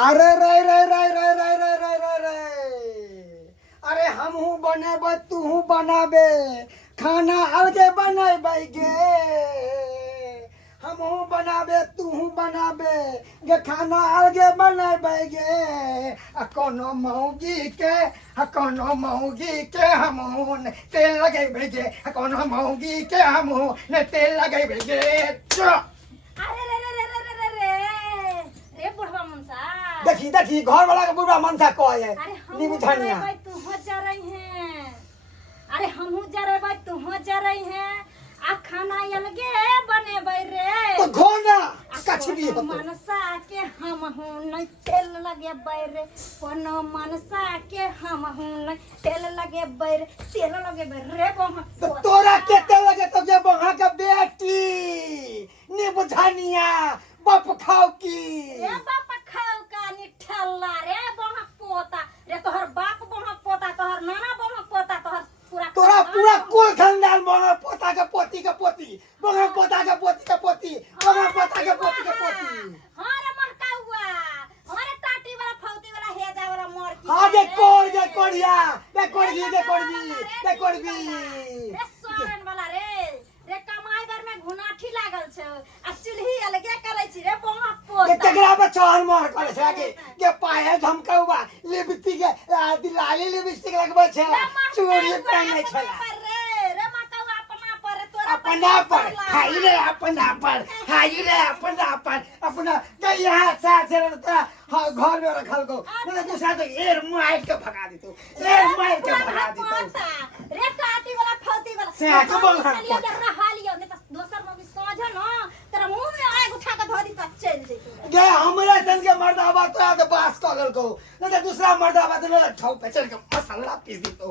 अरे रे रे रे रे रे रे रे रे रे अरे हमहू बनेबे तूहू बनाबे खाना अलगे बनेबै गे हमहू बनाबे तूहू बनाबे गे खाना अलगे बनेबै गे कोनो मौगी के हमहू ने तेल लगेबै गे कोनो मौगी के हमहू ने तेल लगेबै गे अरे रे रे रे रे रे रे रे बुढ़वा मनसा देखी घर वाला के बुढ़वा मनसा कहे अरे नी हम बुझानिया भाई तू हो जा रही है अरे हमहू जा रहे भाई तू हो जा रही है आ खाना अलगे बनेबै रे तो घोना कचरी होतो मनसा के हमहू नहीं तेल लगेबै रे कोनो मनसा के हमहू नहीं तेल लगेबै रे तेल लगेबै रे बहा तो तोरा केते लगे तो जे बहा के बेटी नी बुझानिया बाप खाओ की रे बाप खाओ का निठल्ला रे बहा पोता रे तोहर बाप बहा पोता तोहर नाना बहा पोता तोहर तोरा पूरा कुल खानदान बहा पोता के पोती के पोती बहा पोता के पोती के पोती बहा पोता के पोती के पोती हां रे महका हुआ हमारे टाटी वाला फौती वाला हेजा वाला मोर की हां जे कोड़िया दे कोड़बी रे सोरन वाला रे कमाई घर में घुनाठी लागल छै आ चुल्ही अलगे करै छी रे बहा पोता के तगड़ा बच्चा मोर करे छै के पाए झमकौवा लिपस्टिक दिलाली लिपस्टिक लगबै छै चूड़ी पहने छै रे महका अपना पर तोरा अपना पर हाई रे अपना के यहाँ साथ रहता घर में रखल को नहीं दूसरा तो एर माइट के भगा देतो रे टाटी वाला फौती वाला से के बोल हट हालियो ने दोसर मम्मी समझ न तेरा मुंह में आग उठा के धो दी त चल जइतो गे हमरा सन के मर्दाबा तो तो बास कलल को नहीं तो दूसरा मर्दाबा तो ना ठौ पे चल के मसाला पीस देतो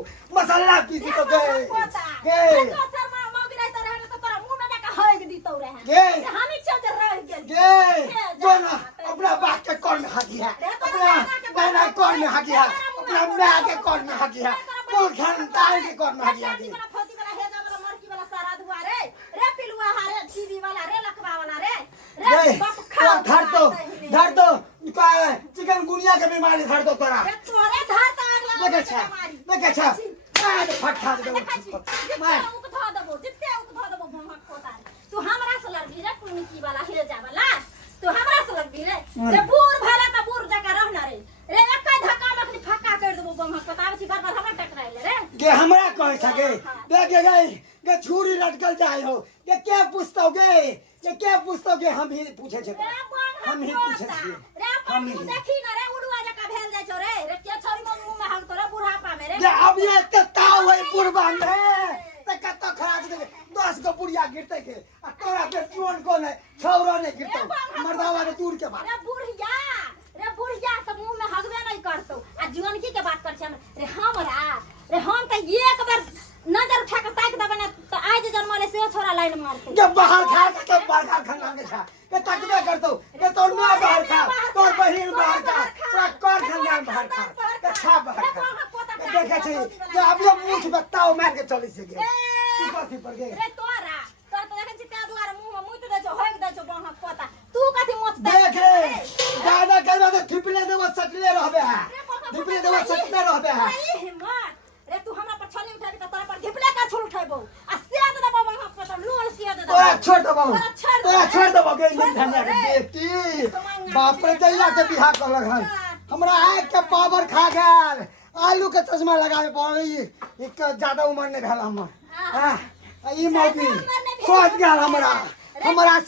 गे दोसर मम्मी नहीं तो रहने तो तोरा मुंह में जाके होग दीतो रहे गे हम ही चल रह गेल गे जो ना अपना बाप के कौन में हाकी है अपना ना कौन में हाकी है अपना मां के कौन में हाकी है कुल खानदान के कौन में हाकी है वाला फौती वाला हेजा वाला मरकी वाला सारा दुआ रे पिलुआ हारे टीवी वाला रे लखवा वाला रे बाप खा धर दो चिकन गुनिया के बीमारी धर दो तोरा रे तोरे धर त अगला देखे छा फटखा दे मार उक धो देबो जिते उक धो देबो भमक पोता तू हमरा से लड़बी रे कुनकी वाला हेजा वाला तू हमरा से लड़बी रे बूढ़ भला त बूढ़ जका रहना रे एकै धक्का में अपनी फक्का कर देबो भमक पोता आबी बार हमरा टकराइले रे गे हमरा कहे छके देखे गे छुरी लटकल जाय हो के पूछतोगे हम ही पूछे छे हम ही पूछे छी हम ही देखी ना रे उड़वा जका भेल जाय छो रे के छोरी मुंह में हल तोरा बुढ़ापा में रे गे अब ये त ताव है बुढ़बा में त कत खराज के 10 को बुढ़िया गिरते के आ तोरा पे चोन को ने छौरा ने गिरतो मर्दावा ने दूर के बात रे बुढ़िया त मुंह में हगबे नहीं करतो आ जीवनकी के बात कर छ रे हम त एक बार नजर उठा के ताक दबने त आज जन्मले से छोरा लाइन मारते जब बाहर खा के बाहर खानदान के छा के तकबे करतो के तोर मां बाहर खा तोर बहिन बाहर खा पूरा कर खानदान बाहर खा के खा बाहर खा देखे छी जे अब ये मुंह बताओ मार के चली से गे तू कथि पर गे रे तोरा तो देखे छी ते दुआरे मुंह में मुइत दे छो होग दे छो बहा पोता तू कथि मोच देखे ज्यादा करबा तो ठिपले देबो सकले रहबे है ठिपले देबो सकले रहबे है हिम्मत रे तू हमरा पर छली उठाबी त तोरा पर ढिपले का छोड़ उठाबो आ सेद देबो बहा पोता लोल सिया दे तोरा छोड़ देबो गे धनिया के बेटी बाप रे जइया से बियाह करलक हन हमरा आँख के पावर खा गेल आलू के चश्मा लगावे पड़ी एक ज्यादा उम्र ने भेल हमर हां ई मौकी सोच गेल हमरा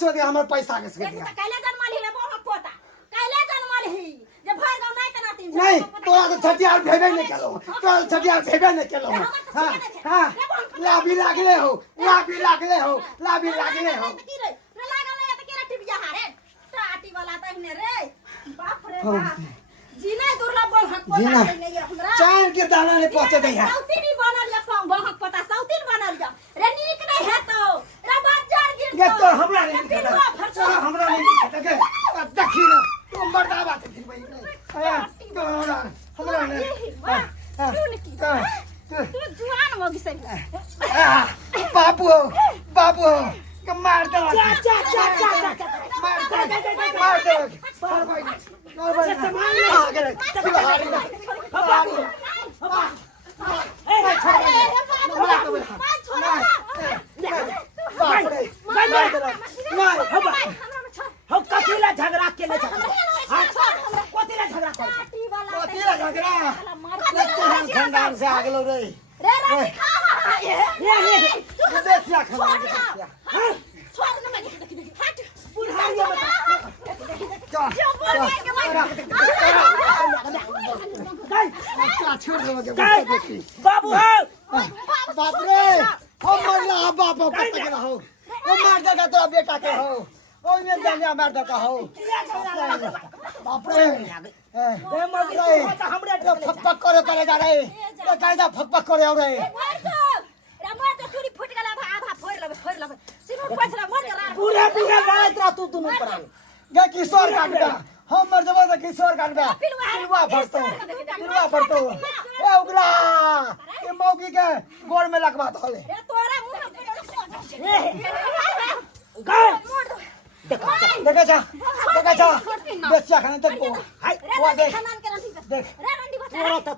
सोच हमर पैसा के से दिया कैले जन्मल रे बहा पोता कैले जन्मल ही जे भर गांव नहीं तना तीन नहीं तोरा तो छटियार भेबे नहीं केलो तोरा छटियार भेबे नहीं केलो हां लाभी लागले हो की रे लागल है त केरा टिपिया हारे टाटी वाला त इने रे बाप रे बाप जीना दुर्लभ बहक पोता नहीं हमरा चार के दाना ने पहुंचे दे है सौतीन बनल या बहक पोता सौतीन बनल जा रे नीक नहीं हेतो रे बाजार गिर ये तो हमरा नहीं देखे देखी ना तू मर्दा बात थी भाई तो हमरा नहीं तू जुआन मगी से बाबू के मार दो मार दो मार दो गेले बिहारी बिहारी हम कथीला झगड़ा केले छ कथीला झगड़ा कर कथीला झगड़ा हम खानदान से आ गेलो रे देसिया खाना छोड़ न मैं हट बुढ़ारी में छोड़ दो बाबू हो बाप रे हम मरला बाप कत के हो हम मार देगा तो बेटा के हो ओ ने जानिया मार देगा हो बाप रे ए मगी तो हमरे फक करे जा रे ये कायदा फक करे हो रे रामा तो चूड़ी फूट गेला आधा फोड़ लेबे सिनुर पछला मर गेला पूरा पूरा लड़ाई रहा तू दोनों पर गे किशोर काटबा हम मर जबो तो किशोर काटबा पिलवा फरतो ए उगला ये मौगी के गोर में लगवा धले ए तोरा मुंह गए देखा जा बेसिया खाने तक को हाय वो देख खानदान के रंडी देख रे रंडी बचा तोरा तो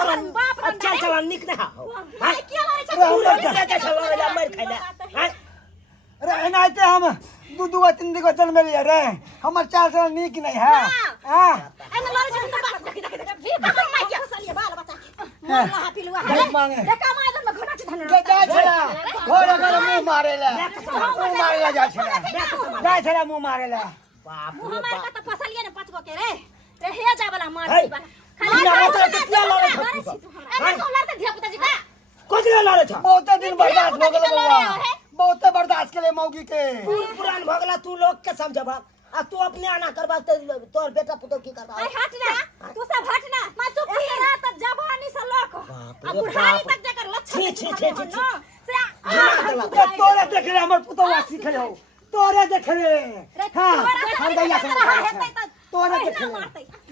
तोरा बाप रे अच्छा चला निक ना हाय क्या मारे छ पूरा क्या चला मर खाइला हाय अरे एनाइते हम दू तीन दिन को जन्म लिया रे हमर चाल चलन नीक नहीं है हां एने लड़े छ तो बाप देख भी कहां माई के हसलिए बाल बच्चा मोला पिलुआ देख मांगे देखा माई में घोटा छ धन के जा छड़ा घर मुंह मारेला जा छड़ा मुंह मारेला बाप मुंह रे मार बाप के तो फसलिए ने पचको के रे हे जा वाला मार हाय दी ना तो कितना लड़े छ अरे तो लड़ते धिया पुता जी का कोजला लड़े छ बहुत दिन बर्दाश्त हो गेल बउआ बहुत बर्दाश्त के लिए मौगी के पुरान भगला तू लोग के समझबा आ तू अपने आना करबा तोर बेटा पुतो की करबा आई हट ना तू सब हट ना मैं चुप ही रहा त जवानी से लोक अब बुढ़ाई तक जाकर लच्छन तो तोरे देख ले हमर पुतवा सीख ले हो तोरे देख ले हां हम दैया से तोरे देख ले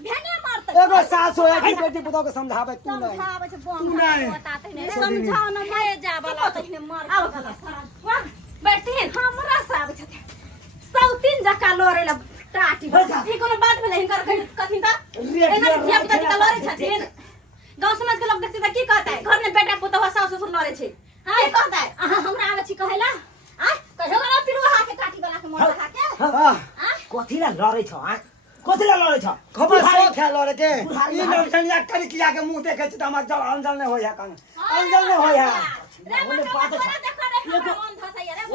भेने मारते एगो सास होया कि बेटी पुतवा के समझावे तू नहीं समझावे छ बम बताते नहीं समझाओ ना मैं जा वाला तने मार आओ वाह बैठी हमरा से आवे छथे सौतीन जका लोरेला टाटी ई कोनो बात भेलै हिनकर कथि ता एना धिया पुता का लोरे छथिन गांव समाज के लोग देखते त की कहता है घर में बेटा पुतवा सास ससुर लोरे छै हां ई कहता है अहाँ हमरा आवे छी कहेला आ कहियो ना पिलुआ हा के टाटी वाला के मोर हा के हां कथीला लड़े छ हां कथीला लड़े छ खबर सो खेल रे के ई नौजनिया करिकिया के मुंह देखे छ त हमर जल अंजल नहीं होया कन अंजल नहीं होया ओने बात छ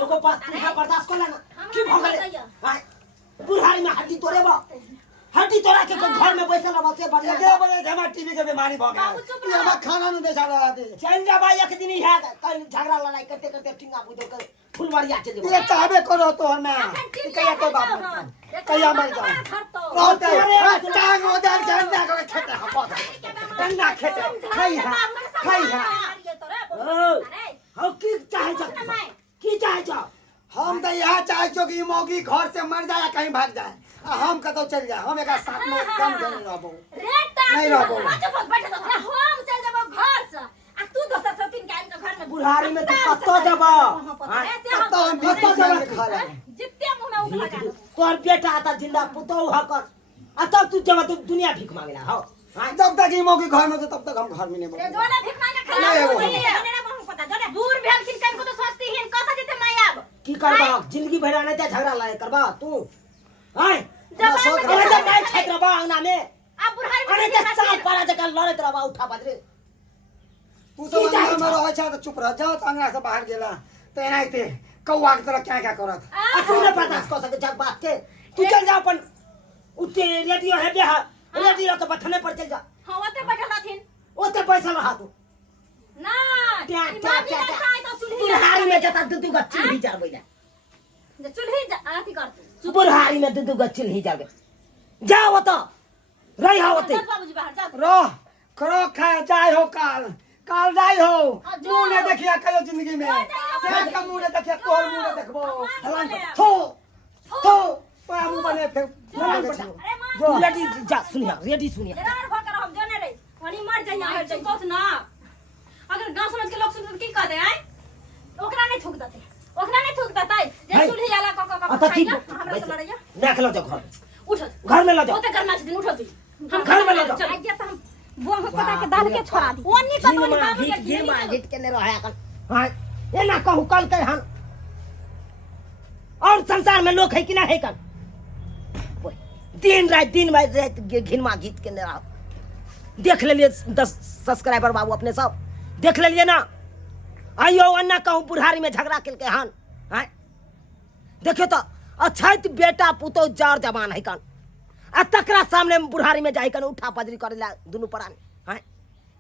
एगो बात तू बर्दाश्त कर लेना की भगले हाय बुढ़ारी में हड्डी तोड़े बा हड्डी तोड़ा के घर में बैठल रह से बढ़िया लगे बड़े जमा टीवी के बीमारी भ गए ये हम खाना नहीं दे जा दे चल जा भाई एक दिन ही है कल झगड़ा लड़ाई करते करते ठिंगा बुझो कर फुलवाड़ी आ चल ये चाहबे करो तो हमें कहिया तो बाप कहिया मर जाओ रहते टांग उधर झंडा को खेते हम बहुत डंडा खेते खाई है हो की चाहे छ की चाहे छ हम तो यहाँ चाहे छो कि मौगी घर से मर जाए कहीं भाग जाए हम कतो चल जाए हम एक साथ में कम कर रहबो नहीं रहबो हम चल जाबो घर से आ तू दोसर से तीन के घर में बुढ़ारी में तो कत्तो जब कतो हम भीतर से खा ले जितने मुंह में उठा के तोर बेटा आता जिंदा पुतो हकर आ तब तू जब तू दुनिया भीख मांगला हो जब तक ये मौगी घर में तो तब तक हम घर में नहीं रे बोलेंगे जोना भीख मांगे खा मेरा मुंह पता जोना दूर भेल किन कन को तो सोचती है कथा जते मैं आब की करबा जिंदगी भर आने ते झगड़ा लाए करबा तू हाय जब अरे जब नहीं क्षेत्र बा अंगना में अब बुढ़ारी अरे ते साल पारा जका लड़त रहबा उठा बदरे तू सब अंदर में रहे छ तो चुप रह जा अंगना से बाहर गेला तो एनाइते कौवा के तरह क्या करत आ तू ने बर्दाश्त कर सके जब बात के तू चल जा अपन उठे रेडियो है बे रेडियो के बथने पर चल जा हां ओते बैठल हथिन ओते पैसा रहा तू ना क्या तो चुल्ही बुढ़ारी में जता दूध गच्ची ही जाबे ना चुल्ही आती कर बुढ़ारी में दूध गच्ची ही जाबे जाओ तो रही हो ओते बाबूजी बाहर जा रह करो खा जाए हो काल जाए हो मुंह ने देखिया कयो जिंदगी में सेठ का मुंह ने देखिया तोर मुंह ने देखबो हलन थो तो मुंह बने फिर जो रेडी जा सुनिया रेडी सुनिया लेरार भकर हम जने रे वनी मर जाइया है जई कोस ना अगर गांव समाज के लोग सुन की कहते हैं ओकरा नहीं थूक देते ओकरा नहीं थूक देते जे चुल्ही वाला क अच्छा ठीक हमरा से लड़ैया देख लो जो घर उठ घर में ला जाओ ओते करना छै दिन उठ तू हम घर में कह के छोड़ा दी ओनी का तो बाबू के घिन मार घिट के ने रहा कन हां ये ना कहू कल के हन और संसार में लोग है कि ना है कन दिन रात घिन मार घिट के ने रहा देख ले 10 सब्सक्राइबर बाबू अपने सब देख ले ना आइयो अन्ना कहूँ बुढ़ारी में झगड़ा के हन हैं देखियो तो अच्छा बेटा पुतो जार जवान है कन आ तकरा सामने में बुढ़ारी में जाई कन उठा पजरी करे ला दुनू परान हैं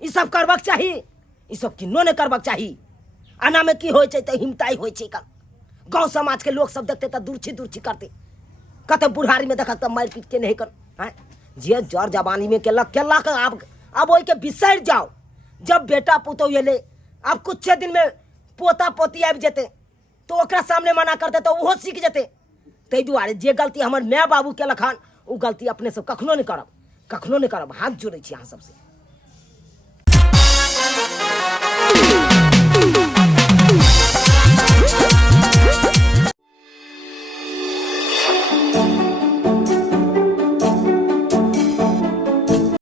ई सब करबक चाहिए ई सब किन्नो ने करबक चाहिए आना में की होय छै त हिमताई होय छै कन गांव समाज के लोग सब देखते त दूरछी करते कते बुढ़ारी में देखक त मार पीट के नहीं कर हैं जे जर जवानी में केलक अब ओई के बिसर जाओ जब बेटा पुतो एले अब कुछ दिन में पोता पोती आबि जेते तो ओकरा सामने मना करते तो वो सीख जेते तै दुआरे जे गलती हमर माय बाबू केलक हन उ गलती अपने सब कखनो नहीं करब हाथ जोड़ै छी अहाँ सबसे।